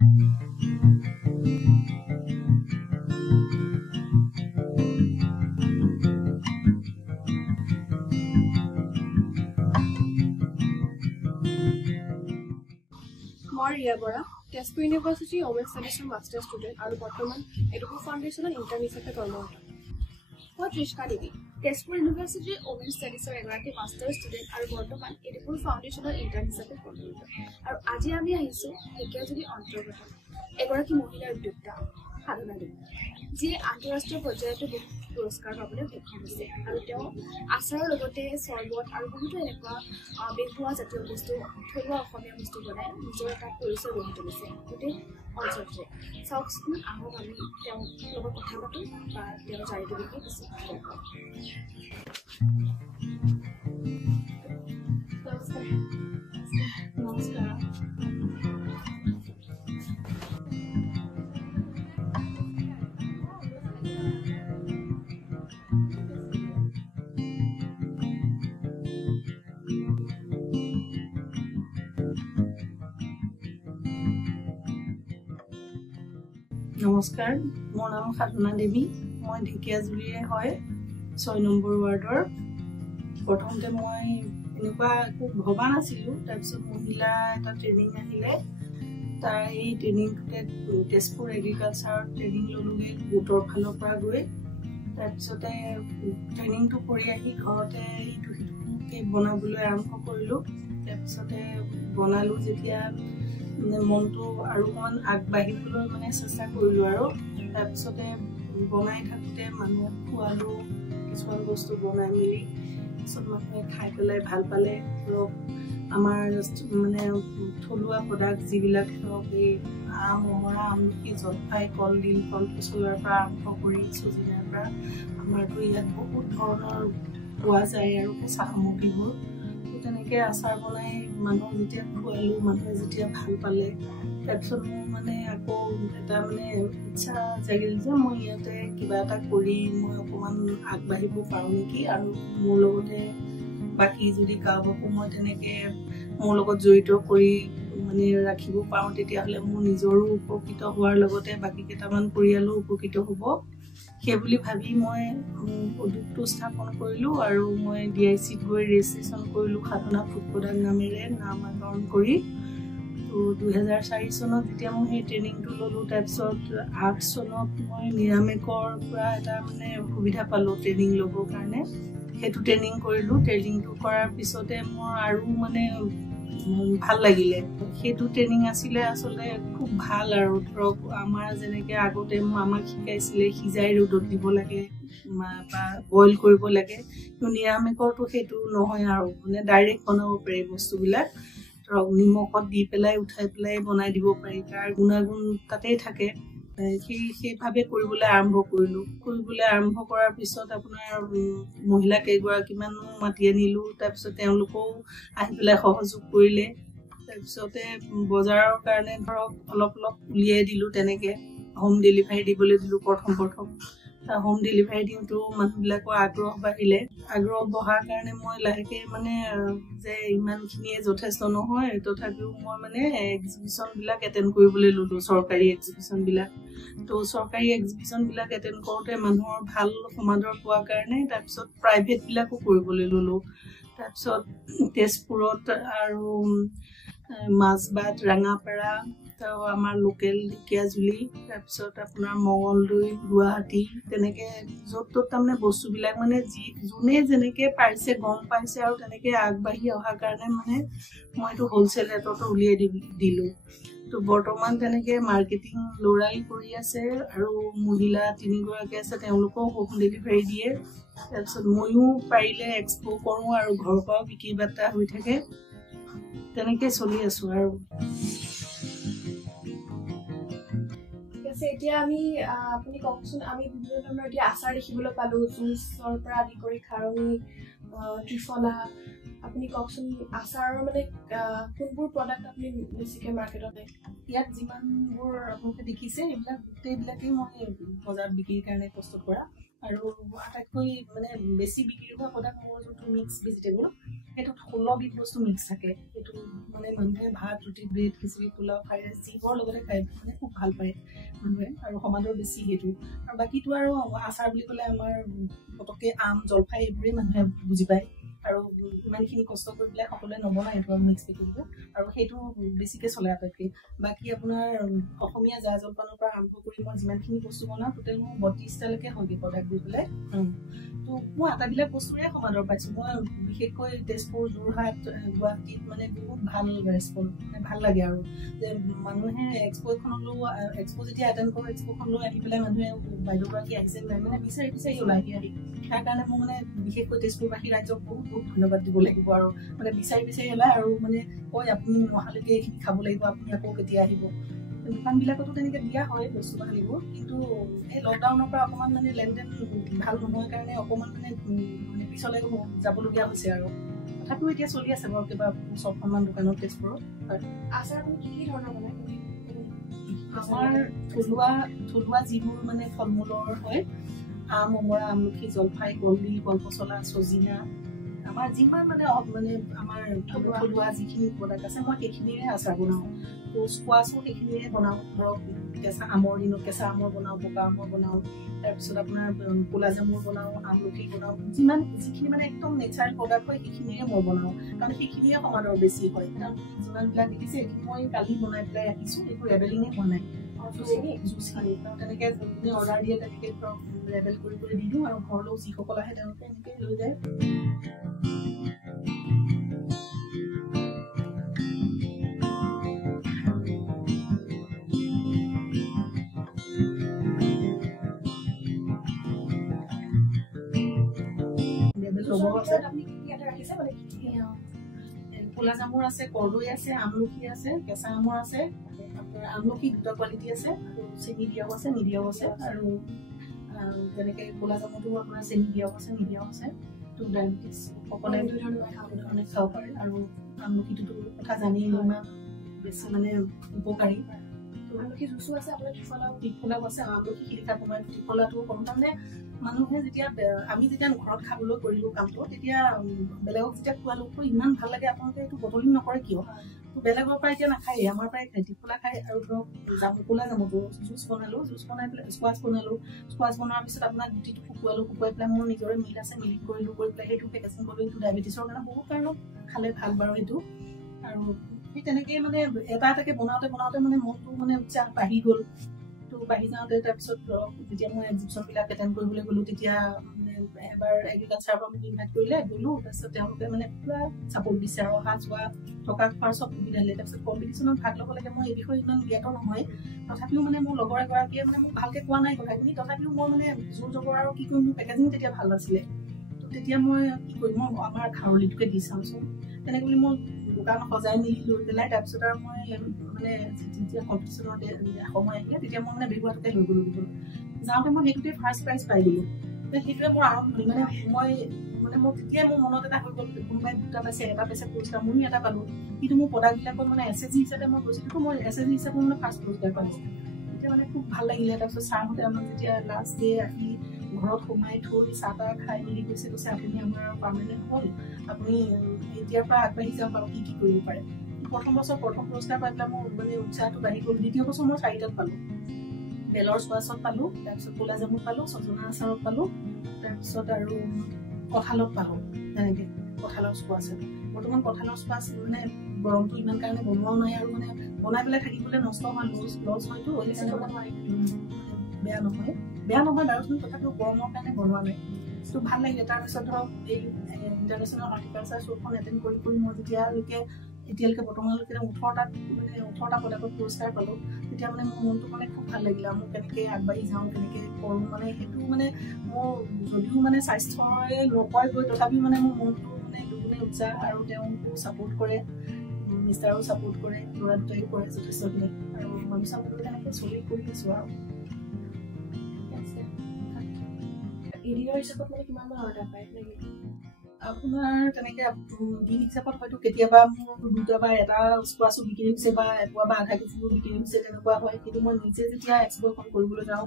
Ria Bora, Telugu University Women's Studies Master Student, and Bottoman, Education Foundation and Intern Research Government. What Rishka Devi, Telugu University Women's Studies Emirati Master Student, and Bottoman, Education Foundation and Intern Research Government. And Aji Ami Ahisu, Hikajuri Entrepreneur, Egoraki Mohila Udukta, Sadhana Devi. যি আন্তঃৰাষ্ট্ৰীয় পৰ্যায়ত পুৰস্কাৰ পাবলৈ সক্ষম হৈছে আৰু তেওঁ আচাৰৰ লগতে চৰবত আৰু বহুতো এনেকুৱা বেহুৱা জাতীয় বস্তু থলুৱা অসমীয়া বস্তু বনাই নিজৰ এটা পৰিচয় গঢ়ি তুলিছে গোটেই অঞ্চলটোতে চাওকচোন আহক আমি তেওঁৰ লগত কথা পাতোঁ বা তেওঁৰ জাৰিটোৰ বিষয়ে কিছু নমস্কাৰ নমস্কাৰ মোৰ নাম সাধনা দেৱী মই ঢেকিয়াজুলিৰে হয় 6 নম্বৰ ৱাৰ্ডৰ প্ৰথমতে মই এনেকুৱা খুব ভবা নাছিলো তাৰপিছত মহিলা এটা ট্ৰেনিং আহিলে তাৰ এই ট্ৰেনিংতে তেজপুৰ এগ্ৰিকালচাৰ ট্ৰেনিং ললোগে গোটৰ ফালৰ পৰা গৈ তাৰপিছতে ট্ৰেনিংটো কৰি আহি ঘৰতে ইটো সিটোকে বনাবলৈ আৰম্ভ কৰিলো তাৰপিছতে বনালো যেতিয়া মনটো আৰু অকমান আগবাঢ়িবলৈ মানে চেষ্টা কৰিলো আৰু তাৰপিছতে বনাই থাকোতে মানুহক খোৱালো কিছুমান বস্তু বনাই মেলি সব মানুহে খাই পেলাই ভাল পালে ধৰক আমাৰ মানে থলুৱা প্ৰডাক্ট যিবিলাক ধৰক এই আম অমৰা আমলখি জলফাই কলডিল কলপচলাৰ পৰা আৰম্ভ কৰি চজিনাৰ পৰা আমাৰতো ইয়াত বহুত ধৰণৰ পোৱা যায় আৰু কেঁচা সামগ্ৰীবোৰ তেনেকে আচাৰ বনাই মানুহক যেতিয়া খোৱালো মানুহে যেতিয়া ভাল পালে তাৰপিছত মোৰ মানে আকৌ এটা মানে ইচ্ছা জাগিল যে মই ইয়াতে কিবা এটা কৰি মই অকমান আগবাঢ়িব পাৰো নেকি আৰু মোৰ লগতে বাকি যদি কাৰোবাকো মই তেনেকে মোৰ লগত জড়িত কৰি মানে ৰাখিব পাৰো তেতিয়াহ'লে মোৰ নিজৰো উপকৃত হোৱাৰ লগতে বাকি কেইটামান পৰিয়ালো উপকৃত হ'ব সেইবুলি ভাবি মই উদ্যোগটো স্থাপন কৰিলো আৰু মই ডিআইচিত গৈ ৰেজিষ্ট্ৰেচন কৰিলো সাধনা ফুড প্ৰডাক্ট নামেৰে নামকৰণ কৰি তো 2004 চনত যেতিয়া মই সেই ট্ৰেনিংটো ললো তাৰপিছত 8 চনত মই নিৰামিকৰ পৰা এটা মানে সুবিধা পালো ট্ৰেনিং ল'বৰ কাৰণে সেইটো ট্ৰেনিং কৰিলো ট্ৰেনিংটো কৰাৰ পিছতে মোৰ আৰু মানে ভাল লাগিলে সেইটো ট্ৰেনিং আছিলে আসলে খুব ভাল আৰু ধৰক আমাৰ যেনেকে আগতে আমাক শিকাইছিলে সিজাই ৰ'দত দিব লাগে বা বইল কৰিব লাগে কিন্তু নিৰামিকৰটো সেইটো নহয় আৰু মানে ডাইৰেক্ট বনাব পাৰি বস্তুবিলাক ধৰক নিমখত দি পেলাই উঠাই পেলাই বনাই দিব পাৰি তাৰ গুণাগুণ তাতেই থাকে সেইভাৱে কৰিবলৈ আৰম্ভ কৰাৰ পিছত আপোনাৰ মহিলা কেইগৰাকীমান মাতি আনিলো তাৰপিছত তেওঁলোকেও আহি পেলাই সহযোগ কৰিলে তাৰপিছতে বজাৰৰ কাৰণে ধৰক অলপ উলিয়াই দিলো তেনেকে হোম ডেলিভাৰী দিবলৈ দিলো প্ৰথম হোম ডেলিভাৰী দিওঁতো মানুহবিলাকৰ আগ্ৰহ বাঢ়িলে আগ্ৰহ বঢ়াৰ কাৰণে মই লাহেকে মানে যে ইমানখিনিয়ে যথেষ্ট নহয় তথাপিও মই মানে এক্সিবিশন বিলাক এটেণ্ড কৰিবলৈ ললো চৰকাৰী এক্সিবিশন বিলাক তো চৰকাৰী এক্সিবিশন বিলাক এটেণ্ড কৰোতে মানুহৰ ভাল সমাদৰ পোৱাৰ কাৰণে তাৰপিছত প্ৰাইভেট বিলাকো কৰিবলৈ ললো তাৰপিছত তেজপুৰত আৰু মাছবাট ৰাঙাপাৰা তো আমাৰ লোকেল ঢেকিয়াজুলি তাৰপিছত আপোনাৰ মঙলদৈ গুৱাহাটী তেনেকে য'ত ত'ত তাৰমানে বস্তুবিলাক মানে যোনে যেনেকে পাৰিছে গম পাইছে আৰু তেনেকে আগবাঢ়ি অহাৰ কাৰণে মানে মই এইটো হোলচেল ৰেটতো উলিয়াই দিলো তো বৰ্তমান তেনেকে মাৰ্কেটিং লৰাই কৰি আছে আৰু মহিলা 3 গৰাকী আছে তেওঁলোকেও হোম ডেলিভাৰী দিয়ে তাৰপিছত ময়ো পাৰিলে এক্সপো কৰো আৰু ঘৰৰ পৰাও বিক্ৰী বাৰ্তা হৈ থাকে তেনেকে চলি আছো আৰু এতিয়া আমি আপুনি কওকচোন আমি বিভিন্ন ধৰণৰ এতিয়া আচাৰ দেখিবলৈ পালো জুচৰ পৰা আদি কৰি খাৰণী ত্ৰিফলা আপুনি কওকচোন আচাৰৰ মানে কোনবোৰ প্ৰডাক্ট আপুনি বেছিকে মাৰ্কেটত ইয়াত যিমানবোৰ আপোনালোকে দেখিছে এইবিলাক গোটেইবিলাকেই মই বজাৰত বিক্ৰীৰ কাৰণে প্ৰস্তুত কৰা আৰু আটাইতকৈ মানে বেছি বিক্ৰী হোৱা প্ৰডাক্ট মোৰ যোনটো মিক্স ভেজিটেবল সেইটোত 16 বিধ বস্তু মিক্স থাকে এইটো মানে মানুহে ভাত ৰুটি ব্ৰেড খিচিৰি পোলাও ফ্ৰাইড ৰাইচ যিবোৰ লগতে খাই মানে খুব ভাল পায় মানুহে আৰু সমাদৰ বেছি সেইটো আৰু বাকীটো আৰু আচাৰ বুলি ক'লে আমাৰ পটককে আম জলফাই এইবোৰেই মানুহে বুজি পায় আৰু ইমানখিনি কষ্ট কৰি পেলাই সকলোৱে নবনায় এইটো মিক্স ভেজিটেবল আৰু সেইটো বেছিকৈ চলে আটাইতকৈ বাকী আপোনাৰ অসমীয়া জা জলপানৰ পৰা আৰম্ভ কৰি মই যিমানখিনি বস্তু বনাওঁ টোটেল মোৰ 32টালৈকে হয়গৈ প্ৰডাক্ট দি পেলাই তো মই আটাইবিলাক বস্তুৰে সমাদৰ পাইছোঁ মই বিশেষকৈ তেজপুৰ যোৰহাট গুৱাহাটীত মানে বহুত ভাল ৰেচপন্স মানে ভাল লাগে আৰু যে মানুহে এক্সপো যেতিয়া এটেণ্ড কৰোঁ এক্সপোখনলৈ আহি পেলাই মানুহে বাইদেউগৰাকী আহিছে মানে বিচাৰি ওলাই আহি তাৰ কাৰণে মই মানে বিশেষকৈ তেজপুৰবাসী ৰাইজক বহুত ধন্যবাদ দিব লাগিব আৰু মানে বিচাৰি ওলাই আৰু মানে কয় আপুনি নহালৈকে এইখিনি খাব লাগিব আপুনি আকৌ কেতিয়া আহিব দোকানবিলাকতো তেনেকৈ দিয়া হয় বস্তু বাহানিবোৰ কিন্তু এই লকডাউনৰ পৰা অকণমান মানে লেনদেন ভাল নোহোৱাৰ কাৰণে অকণমান মানে পিছলৈ যাবলগীয়া হৈছে আৰু তথাপিও এতিয়া চলি আছে বাৰু কিবা 6খনমান দোকানত তেজপুৰত আচাৰ আপুনি কি ধৰণৰ বনায় আমাৰ থলুৱা যিবোৰ মানে ফল মূলৰ হয় আম অমৰা আমলখি জলফাই কলডিল কলপচলা চজিনা আমাৰ যিমান মানে আমাৰ থলুৱা যিখিনি প্ৰডাক্ট আছে মই সেইখিনিৰে আচাৰ বনাওঁ তো স্কোৱাছো সেইখিনিৰে বনাওঁ ধৰক কেঁচা আমৰ দিনত কেঁচা আমৰ বনাওঁ পকা আমৰ বনাওঁ তাৰপিছত আপোনাৰ ক'লা জামুৰ বনাওঁ আমলখি বনাওঁ যিখিনি মানে একদম নেচাৰেল প্ৰডাক্ট হয় সেইখিনিৰে মই বনাওঁ কাৰণ সেইখিনিৰে সমাদৰ বেছি হয় কাৰণ যিমানবিলাক দেখিছে সেইখিনি মই কালি বনাই পেলাই ৰাখিছোঁ এইটো ৰেবেলিঙে হোৱা নাই জুচখিনি তেনেকৈ যোনে অৰ্ডাৰ দিয়ে তেনেকৈ ধৰক ৰেবেল কৰি দি দিওঁ আৰু ঘৰলৈও যিসকল আহে তেওঁলোকে এনেকৈ লৈ যায় ক'লা জামুৰ আছে কৰ্দৈ আছে আমলখি আছে কেঁচা আমৰ আছে আপোনাৰ আমলখি 2টা কোৱালিটি আছে আৰু চেনি দিয়াও আছে নিদিয়াও আছে আৰু যেনেকৈ ক'লা জামুৰটো আপোনাৰ চেনি দিয়াও আছে নিদিয়াও আছে তো ডায়েবেটিছ সকলে 2 ধৰণে খাব পাৰে আৰু আমলখিটোতো কথা জানেই ইমান বেছি মানে উপকাৰী আমলখি জুচো আছে আপোনাৰ ত্ৰিফলাও আছে আমলখি শিলিখা কমাই ত্ৰিফলাটো কম তাৰমানে মানুহে যেতিয়া আমি যেতিয়া ঘৰত খাবলৈ কৰিলোঁ কামটো তেতিয়া বেলেগক যেতিয়া খোৱালোকো ইমান ভাল লাগে আপোনালোকে এইটো বটলিং নকৰে কিয় তো বেলেগৰ পৰা এতিয়া নাখায় আমাৰ পৰাই খায় ত্ৰিফলা খায় আৰু ধৰক ক'লা জামুটো জুচ বনাই পেলাই স্কোৱাচ বনোৱাৰ পিছত আপোনাৰ গুটিটো শুকুৱাই পেলাই মোৰ নিজৰে মিল আছে মিল কৰি পেলাই সেইটো পেকেজিং কৰিলোঁ সেইটো ডায়েবেটিছৰ কাৰণে বহুত কাৰণত খালে ভাল বাৰু সেইটো আৰু সেই তেনেকৈ মানে এটাকে বনাওঁতে মানে মনটো মানে উৎসাহ বাঢ়ি গ'ল তো বাঢ়ি যাওঁতে তাৰপিছত ধৰক যেতিয়া মই এক্সিবিশ্যনবিলাক এটেণ্ড কৰিবলৈ গ'লোঁ তেতিয়া মানে এবাৰ এগ্ৰিকালচাৰৰ পৰা মোক ইনভাইট কৰিলে গ'লোঁ তাৰপিছত তেওঁলোকে মানে পুৰা ছাপৰ্ট দিছে আৰু অহা যোৱা থকা খোৱাৰ চব সুবিধা দিলে তাৰপিছত কম্পিটিশ্যনত ভাগ ল'ব লাগে মই এই বিষয়ে ইমান জ্ঞাত নহয় তথাপিও মানে মোৰ লগৰ এগৰাকীয়ে মানে মোক ভালকৈ কোৱা নাই কথাখিনি তথাপিও মই মানে জোৰ জবৰ আৰু কি কৰিম মোৰ পেকেজিং তেতিয়া ভাল নাছিলে তো তেতিয়া মই কি কৰিম মই আমাৰ খাৰলিটোকে দি চাওঁচোন তেনেকৈ বুলি মই দোকান সজাই মেলি লৈ পেলাই তাৰপিছত আৰু মই মানে যেতিয়া কম্পিটিশ্যনৰ সময় আহিলে তেতিয়া মই মানে বেগুৱাটোতে লৈ গ'লোঁ যাওঁতে মই সেইটোতে ফাৰ্ষ্ট প্ৰাইজ পাই গ'লোঁ সেইটোৱে মোৰ আৰম্ভণি মানে মোৰ তেতিয়াই মোৰ মনত এটা হৈ গ'ল কোনোবাই 2টা পাইছে এটা পাইছে পুৰস্কাৰ ময়ো এটা পালোঁ কিন্তু মোৰ প্ৰডাক্টবিলাকত মানে SSG হিচাপে মই গৈছিলোঁ মই SSG হিচাপে মানে ফাৰ্ষ্ট পুৰস্কাৰ পালোঁ তেতিয়া মানে খুব ভাল লাগিলে তাৰপিছত ছাৰহঁতে আমাক যেতিয়া লাষ্ট ডে আহি ঘৰত সোমাই থৈ চাহ তাহ খাই মেলি কৈছে আপুনি আমাৰ পাৰ্মানেণ্ট হ'ল আপুনি এতিয়াৰ পৰা আগবাঢ়ি যাওক আৰু কি কৰিব পাৰে প্ৰথম বছৰ প্ৰথম পুৰস্কাৰ পাই পেলাই মোৰ মানে উৎসাহটো বাঢ়ি গ'ল দ্বিতীয় বছৰ মই 4টাত পালোঁ বেলৰ স্কোৱাছত পালোঁ তাৰপিছত ক'লা জামুত পালোঁ ছজনা আচাৰত পালোঁ তাৰপিছত আৰু কঁঠালত পালোঁ তেনেকৈ কঁঠালৰ স্কোৱাছত বৰ্তমান কঁঠালৰ স্কোৱাচ মানে গৰমটো ইমান কাৰণে বনোৱাও নাই আৰু মানে বনাই পেলাই থাকিবলৈ নষ্ট হয় লছ হয়তো বেয়া নহয় বাৰু তথাপিও গৰমৰ কাৰণে বনোৱা নাই তো ভাল লাগিলে তাৰপিছত ধৰক এই ইণ্টাৰনেশ্যনেল হৰ্টিকালচাৰ শ্ব'খন এটেণ্ড কৰি মই এতিয়ালৈকে বৰ্তমানলৈকে 18টা প্ৰডাক্টত পুৰস্কাৰ পালোঁ তেতিয়া মানে মোৰ মনটো মানে খুব ভাল লাগিলে মোক কেনেকৈ আগবাঢ়ি যাওঁ কেনেকৈ কৰোঁ মানে সেইটো মানে মোৰ যদিও মানে স্বাস্থ্যৰে নকয় গৈ তথাপিও মানে মোৰ মনটো মানে দুগুণে উৎসাহ আৰু তেওঁকো ছাপোৰ্ট কৰে মিষ্টাৰো ছাপোৰ্ট কৰে ল'ৰা দুটাইও কৰে যথেষ্টখিনি আৰু মানুহ চাবলৈ তেনেকৈ চলি কৰি আছোঁ আৰু এদিনৰ হিচাপত মানে কিমান অৰ্ডাৰ পায় আপোনাৰ তেনেকে দিন হিচাপত হয়তো কেতিয়াবা মোৰ 2টা বা 1টা স্কোৱাছো বিক্ৰী হৈছে বা 1 পোৱা বা আধা কেজিও বিক্ৰী হৈছে, তেনেকুৱা হয়। কিন্তু মই নিজে যেতিয়া এক্সপ'ৰ্টখন কৰিবলৈ যাওঁ,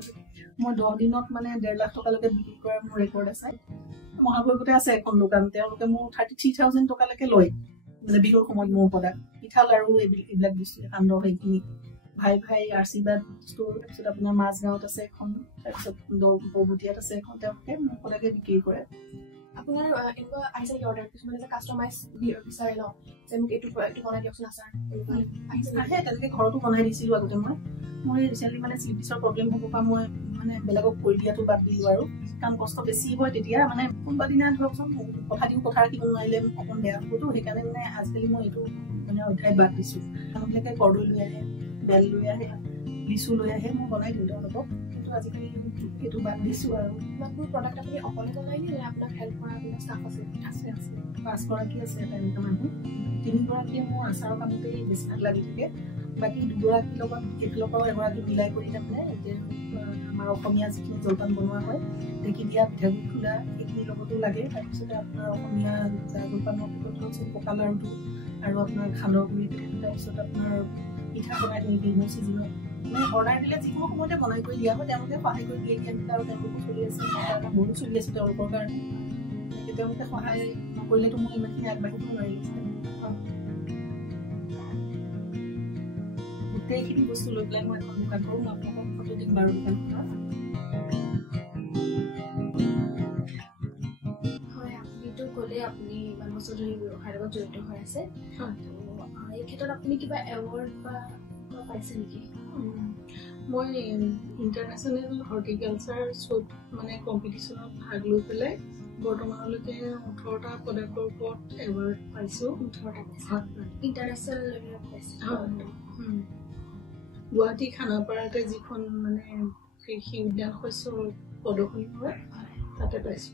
মই 10 দিনত মানে 1.5 লাখ টকালৈকে বিক্ৰী কৰাৰ মোৰ ৰেকৰ্ড আছে। মহাভৈৰৱতে আছে এখন দোকান, তেওঁলোকে মোৰ 33,000 টকালৈকে লয় মানে বিহুৰ সময়ত মোৰ প্ৰডাক্ট, পিঠা লাৰু এইবিলাক বস্তু সান্দহ সেইখিনি। ভাই আশীৰ্বাদ ষ্ট'ৰ, তাৰপিছত আপোনাৰ মাজগাঁৱত আছে এখন, তাৰপিছত বৰবতীয়াত আছে এখন, তেওঁলোকে মোৰ প্ৰডাক্টে বিক্ৰী কৰে। আপোনাৰ এনেকুৱা আহিছে নেকি অৰ্ডাৰ, কিছুমানে যে কাষ্টমাইজ বিচাৰে ন, যে মোক এইটো বনাই দিয়কচোন আচাৰ, আহে তেনেকে ঘৰতো বনাই দিছিলোঁ আগতে। মই ৰিচেণ্টলি মানে স্লিপিছৰ প্ৰব্লেম হ'ব পৰা মই মানে বেলেগক কৰি দিয়াটো বাদ দিলোঁ আৰু, কাৰণ কষ্ট বেছি হয় তেতিয়া, মানে কোনোবা দিনা ধৰকচোন কথা ৰাখিব নোৱাৰিলে অকণ বেয়া হ'বতো, সেইকাৰণে মানে আজিকালি মই এইটো মানে অধ্যায় বাদ দিছোঁ। মানুহবিলাকে কৰ্দৈ লৈ আহে, বেল লৈ আহে, লিচু লৈ আহে, মই বনাই দিওঁ তেওঁলোকক, কিন্তু আজিকালি এইটো বাদ দিছোঁ আৰু। ইমানবোৰ প্ৰডাক্ট আপুনি অকলে বনাই নে আপোনাক হেল্প কৰা আপোনাৰ ষ্টাফ আছে? 5 গৰাকী আছে তেনেকুৱা মানুহ। 3 গৰাকীয়ে মোৰ আচাৰৰ কামতেই বেছিভাগ লাগি থাকে, বাকী 2 গৰাকীৰ লগত এইফালৰ পৰাও এগৰাকী মিলাই কৰি তাৰমানে এতিয়া আমাৰ অসমীয়া যিখিনি জলপান বনোৱা হয়, ঢেঁকী দিয়া পিঠাগুড়ি খোলা সেইখিনিৰ লগতো লাগে। তাৰপিছতে আপোনাৰ অসমীয়া জলপানৰ ভিতৰত ধৰকচোন পকা লাৰুটো আৰু আপোনাৰ সান্দহ গুড়ি, তাৰপিছত আপোনাৰ পিঠা বনাই দিওঁ বিহুৰ চিজনত, মানে অৰ্ডাৰ দিলে যিকোনো সময়তে বনাই কৰি দিয়া হয়, তেওঁলোকে সহায় কৰি দিয়ে আৰু তেওঁলোকো চলি আছে, ময়ো চলি আছোঁ তেওঁলোকৰ কাৰণে। তেওঁলোকে সহায় নকৰিলেতো মই ইমানখিনি আগবাঢ়িব নোৱাৰিলোঁ। গোটেইখিনি বস্তু লৈ পেলাই মই এখন দোকান কৰোঁ, মই আপোনালোকক ফটো দিম বাৰু দোকানখনৰ। হয়, আপুনিতো ক'লে আপুনি ইমান বছৰ ধৰি ব্যৱসায়ৰ লগত জড়িত হৈ আছে, এই ক্ষেত্ৰত আপুনি কিবা এৱাৰ্ড বা পাইছে নেকি? মই ইণ্টাৰনেশ্যনেল হৰ্টিকালচাৰ শ্ব'ত মানে কম্পিটিশ্যনত ভাগ লৈ পেলাই বৰ্তমানলৈকে 18টা প্ৰডাক্টৰ ওপৰত এৱাৰ্ড পাইছোঁ। 18টা ইণ্টাৰনেশ্যনেল লেভেলত পাইছে? গুৱাহাটী খানাপাৰাতে যিখন মানে কৃষি উদ্যান শস্যৰ প্ৰদৰ্শনী হয়, তাতে পাইছোঁ।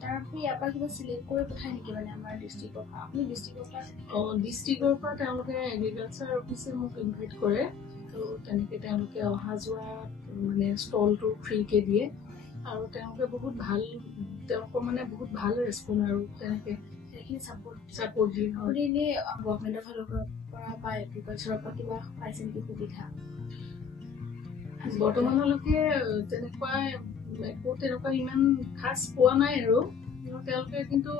তাৰ আপুনি ইয়াৰ পৰা কিবা চিলেক্ট কৰি পঠায় নেকি, মানে আমাৰ ডিষ্ট্ৰিক্টৰ পৰা? আপুনি ডিষ্ট্ৰিক্টৰ পৰা? ডিষ্ট্ৰিক্টৰ পৰা তেওঁলোকে এগ্ৰিকালচাৰ অফিচে মোক ইনভাইট কৰে, তো তেনেকৈ তেওঁলোকে অহা যোৱা মানে ষ্টলটো ফ্ৰীকৈ দিয়ে, আৰু তেওঁলোকে বহুত ভাল, তেওঁলোকৰ মানে বহুত ভাল ৰেচপঞ্চ আৰু তেনেকৈ সেইখিনি ছাপৰ্ট দিয়ে। আপুনি এনেই গভৰ্ণমেণ্টৰ ফালৰ পৰা বা এগ্ৰিকালচাৰৰ পৰা কিবা পাইছে নেকি সুবিধা? বৰ্তমানলৈকে তেনেকুৱা ইমান খাচ পোৱা নাই আৰু, তেওঁলোকে কিন্তু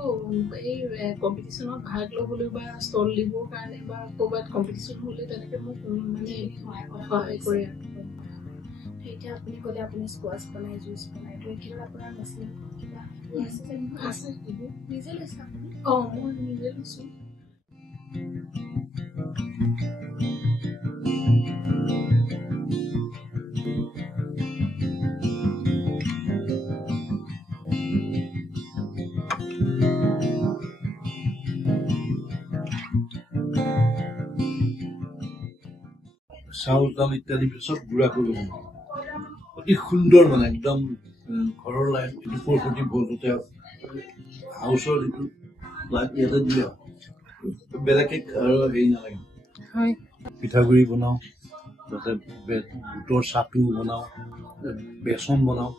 এই কম্পিটিশ্যনত ভাগ ল'বলৈ বা ষ্টল দিবৰ কাৰণে বা ক'ৰবাত কম্পিটিশ্যন হ'লে তেনেকৈ মোক মানে সহায় কৰে। এতিয়া আপুনি ক'লে আপুনি স্কোৱাছ বনাই, জুচ বনাই, তো এইক্ষেত্ৰত আপোনাৰ মেচিন কিবা আছে? নিজে লৈছে আপুনি? মই নিজে লৈছোঁ। চাউল দাল ইত্যাদি চব গুড়া কৰি ল'ব, অতি সুন্দৰ মানে একদম ঘৰৰ লাইট 440 ভল্টতে হাউচৰ যিটো লাইট ইয়াতে দিলে বেলেগে আৰু হেৰি নালাগে। পিঠাগুড়ি বনাওঁ, তাতে বুটৰ চাটো বনাওঁ, বেচন বনাওঁ।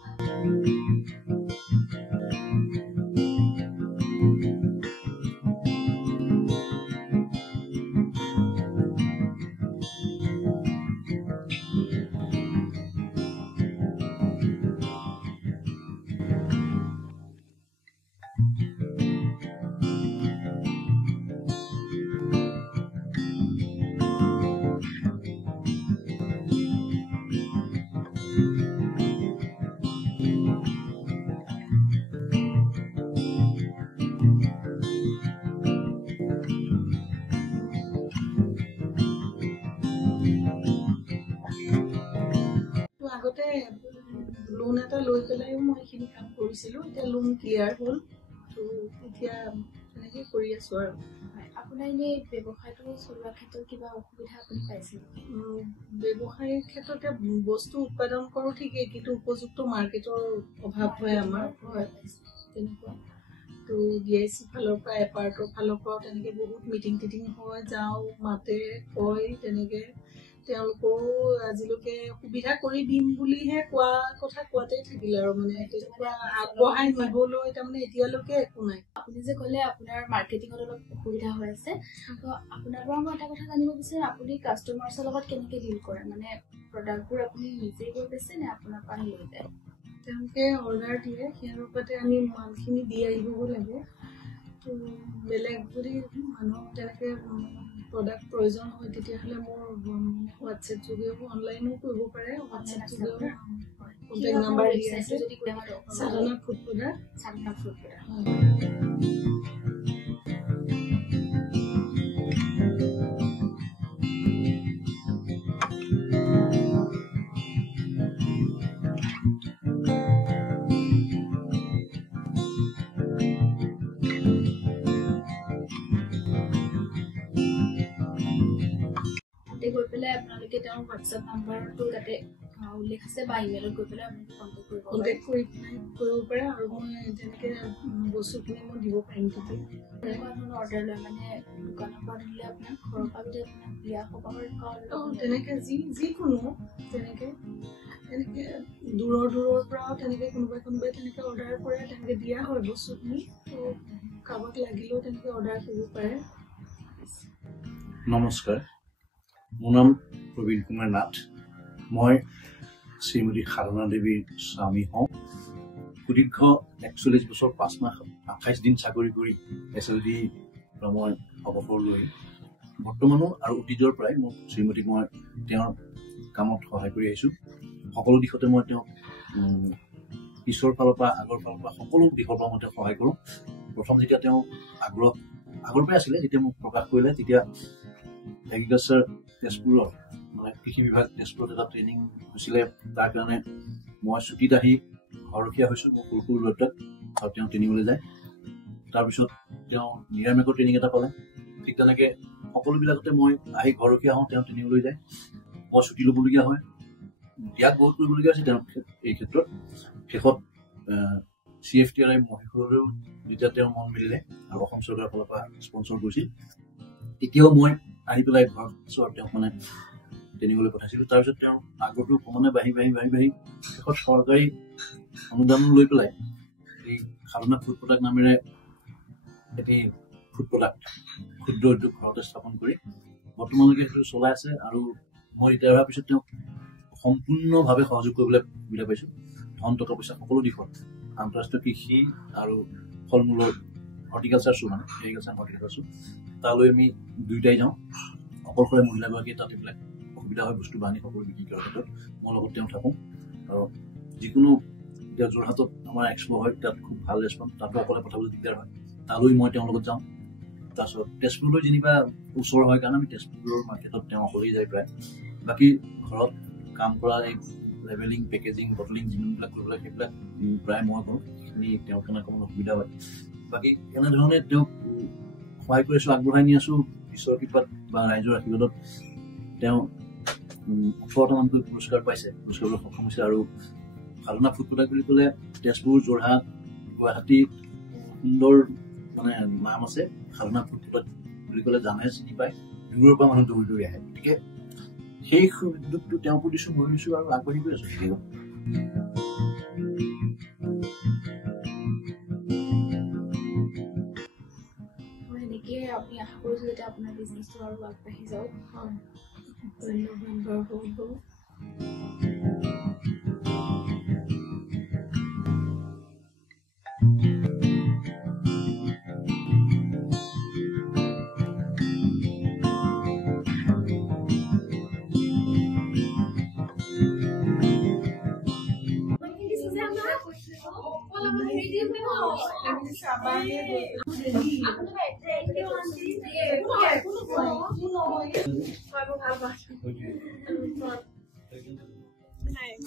আগতে লোন এটা লৈ পেলাইও মই এইখিনি কাম কৰিছিলোঁ, এতিয়া লোন ক্লিয়াৰ হ'ল, তো এতিয়া তেনেকৈ কৰি আছোঁ আৰু। আপোনাৰ এনেই ব্যৱসায়টো চলোৱাৰ ক্ষেত্ৰত কিবা অসুবিধা আপুনি পাইছে? ব্যৱসায়ৰ ক্ষেত্ৰতে বস্তু উৎপাদন কৰোঁ ঠিকেই, কিন্তু উপযুক্ত মাৰ্কেটৰ অভাৱ হয় আমাৰ, তেনেকুৱা। তো DIC ফালৰ পৰা, এপাৰ্টৰ ফালৰ পৰাও তেনেকৈ বহুত মিটিং হয়, যাওঁ, মাতে, কয়, তেনেকৈ তেওঁলোকৰো আজিলৈকে সুবিধা কৰি দিম বুলিহে কোৱা কথা কোৱাতে থাকিলে আৰু মানে আগবঢ়াই নিবলৈ তাৰমানে এতিয়ালৈকে একো নাই। আপুনি যে ক'লে আপোনাৰ মাৰ্কেটিঙত অলপ অসুবিধা হৈ আছে, তো আপোনাৰ পৰা মই এটা কথা জানিব বিচাৰিম, আপুনি কাষ্টমাৰ্ছৰ লগত কেনেকৈ ডিল কৰে? মানে প্ৰডাক্টবোৰ আপুনি নিজেই গৈ বেছে নে আপোনাৰ পৰা লৈ যায়? তেওঁলোকে অৰ্ডাৰ দিয়ে, সেই অনুপাতে আমি মালখিনি দি আহিবগৈ লাগে। তো বেলেগ যদি মানুহক তেনেকৈ প্ৰডাক্ট প্ৰয়োজন হয় তেতিয়াহ'লে মোৰ হোৱাটছএপ যোগেও অনলাইনো কৰিব পাৰে। হোৱাটছএপ যোগেও কণ্টেক্ট নাম্বাৰ দি আছে, সাধনা ফুড প্ৰডাক্ট। সাধনা ফুড প্ৰডাক্ট। গৈ পেলাই আপোনালোকে তেওঁৰ হোৱাটছএপ নাম্বাৰটো তাতে উল্লেখ আছে বা ইমেইলত গৈ পেলাই কণ্টেক্ট কৰিব পাৰে আৰু মই তেনেকৈ বস্তুখিনি মই দিব পাৰিম। তেতিয়া তেনেকুৱা ধৰণৰ অৰ্ডাৰ লয় মানে দোকানৰ পৰা দিলে আপোনাক ঘৰৰ পৰা যদি আপোনাক বিয়া সবাহৰ তেনেকৈ যিকোনো তেনেকৈ দূৰৰ পৰাও তেনেকৈ কোনোবাই তেনেকৈ অৰ্ডাৰ কৰে, তেনেকৈ দিয়া হয় বস্তুখিনি। তো কাৰোবাক লাগিলেও তেনেকৈ অৰ্ডাৰ কৰিব পাৰে। নমস্কাৰ, মোৰ নাম প্ৰবীণ কুমাৰ নাথ। মই শ্ৰীমতী সাধনা দেৱীৰ স্বামী হওঁ। সুদীৰ্ঘ 41 বছৰ 5 মাহ 28 দিন চাকৰি কৰি SLD পৰা মই অৱসৰ লৈ বৰ্তমানো আৰু অতীতৰ পৰাই মোৰ শ্ৰীমতীক মই তেওঁৰ কামত সহায় কৰি আহিছোঁ। সকলো দিশতে মই তেওঁক পিছৰ ফালৰ পৰা আগৰ ফালৰ পৰা সকলো দিশৰ পৰা মই তেওঁক সহায় কৰোঁ। প্ৰথম যেতিয়া তেওঁ আগৰ পৰাই আছিলে, যেতিয়া মোক প্ৰকাশ কৰিলে তেতিয়া এগ্ৰিকালচাৰ তেজপুৰত মানে কৃষি বিভাগ তেজপুৰত এটা ট্ৰেইনিং হৈছিলে। তাৰ কাৰণে মই ছুটীত আহি ঘৰখীয়া হৈছোঁ মোৰ সৰু সৰু ল'ৰাটোক, আৰু তেওঁ ট্ৰেইনিঙলৈ যায়। তাৰপিছত তেওঁ নিৰামিষৰ ট্ৰেইনিং এটা পালে। ঠিক তেনেকৈ সকলোবিলাকতে মই আহি ঘৰখীয়া হওঁ, তেওঁ ট্ৰেইনিঙলৈ যায়। মই ছুটী ল'বলগীয়া হয়, ত্যাগ বহুত কৰিবলগীয়া হৈছে তেওঁ এই ক্ষেত্ৰত। শেষত CFTRI মহীশূৰলৈও যেতিয়া তেওঁৰ মন মিলিলে আৰু অসম চৰকাৰৰ ফালৰ পৰা স্পনচৰ কৰিছিল, তেতিয়াও মই আহি পেলাই ঘৰৰ ওচৰত তেওঁক মানে ট্ৰেইনিঙলৈ পঠাইছিলোঁ। তাৰপিছত তেওঁ আগ্ৰহটো ক্ৰমান্বয়ে বাঢ়ি শেষত চৰকাৰী অনুদান লৈ পেলাই এই সাধনা ফুড প্ৰডাক্ট নামেৰে এটি ফুড প্ৰডাক্ট ক্ষুদ্ৰ উদ্যোগ ঘৰতে স্থাপন কৰি বৰ্তমানলৈকে সেইটো চলাই আছে। আৰু মই ৰিটায়াৰ হোৱাৰ পিছত তেওঁক সম্পূৰ্ণভাৱে সহযোগ কৰিবলৈ সুবিধা পাইছোঁ। ধন টকা পইচা সকলো দিশত আন্তঃৰাষ্ট্ৰীয় কৃষি আৰু ফল মূলৰ হৰ্টিকালচাৰ মানে এগ্ৰিকালচাৰ হৰ্টিকালচাৰ তালৈ আমি দুয়োটাই যাওঁ। অকলশৰে মহিলাগৰাকীয়ে তাত এইবিলাক অসুবিধা হয় বস্তু বাহানি সকলো বিক্ৰী কৰাৰ ক্ষেত্ৰত মই লগত তেওঁ থাকোঁ। আৰু যিকোনো এতিয়া যোৰহাটত আমাৰ এক্সপ' হয়, তাত খুব ভাল ৰেচপঞ্চ, তাতো অকলে পঠাবলৈ দিগদাৰ হয়, তালৈ মই তেওঁৰ লগত যাওঁ। তাৰপিছত তেজপুৰলৈ যেনিবা ওচৰ হয় কাৰণে আমি তেজপুৰৰ মাৰ্কেটত তেওঁ অকলেই যায় প্ৰায়। বাকী ঘৰত কাম কৰা এই লেভেলিং, পেকেজিং, বটলিং যিমানবিলাক কৰিব লাগে সেইবিলাক প্ৰায় মই কৰোঁ। সেইখিনি তেওঁৰ কাৰণে অকণমান অসুবিধা হয়। বাকী এনেধৰণে তেওঁক সহায় কৰি আছোঁ, আগবঢ়াই নি আছোঁ। ঈশ্বৰৰ কৃপাত বা ৰাইজৰ আশীৰ্বাদত তেওঁ 18টা মানকৈ পুৰস্কাৰ পাইছে, পুৰস্কাৰলৈ সক্ষম হৈছে। আৰু সাধনা ফুড প্ৰডাক্ট বুলি ক'লে তেজপুৰ, যোৰহাট, গুৱাহাটী সুন্দৰ মানে নাম আছে। সাধনা ফুড প্ৰডাক্ট বুলি ক'লে জানে, চিনি পায়, দূৰৰ পৰা মানুহ দৌৰি আহে। গতিকে সেই উদ্যোগটো তেওঁ দিছোঁ, মই দিছোঁ আৰু আগবাঢ়ি গৈ আছোঁ। আমি আশা কৰিছোঁ যাতে আপোনাৰ বিজনেছটো আৰু আগবাঢ়ি যাওক। ধন্যবাদ বহুত।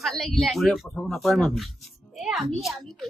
ভাল লাগিলে পঠাব নাপায় মানুহ। আমি আহিবা।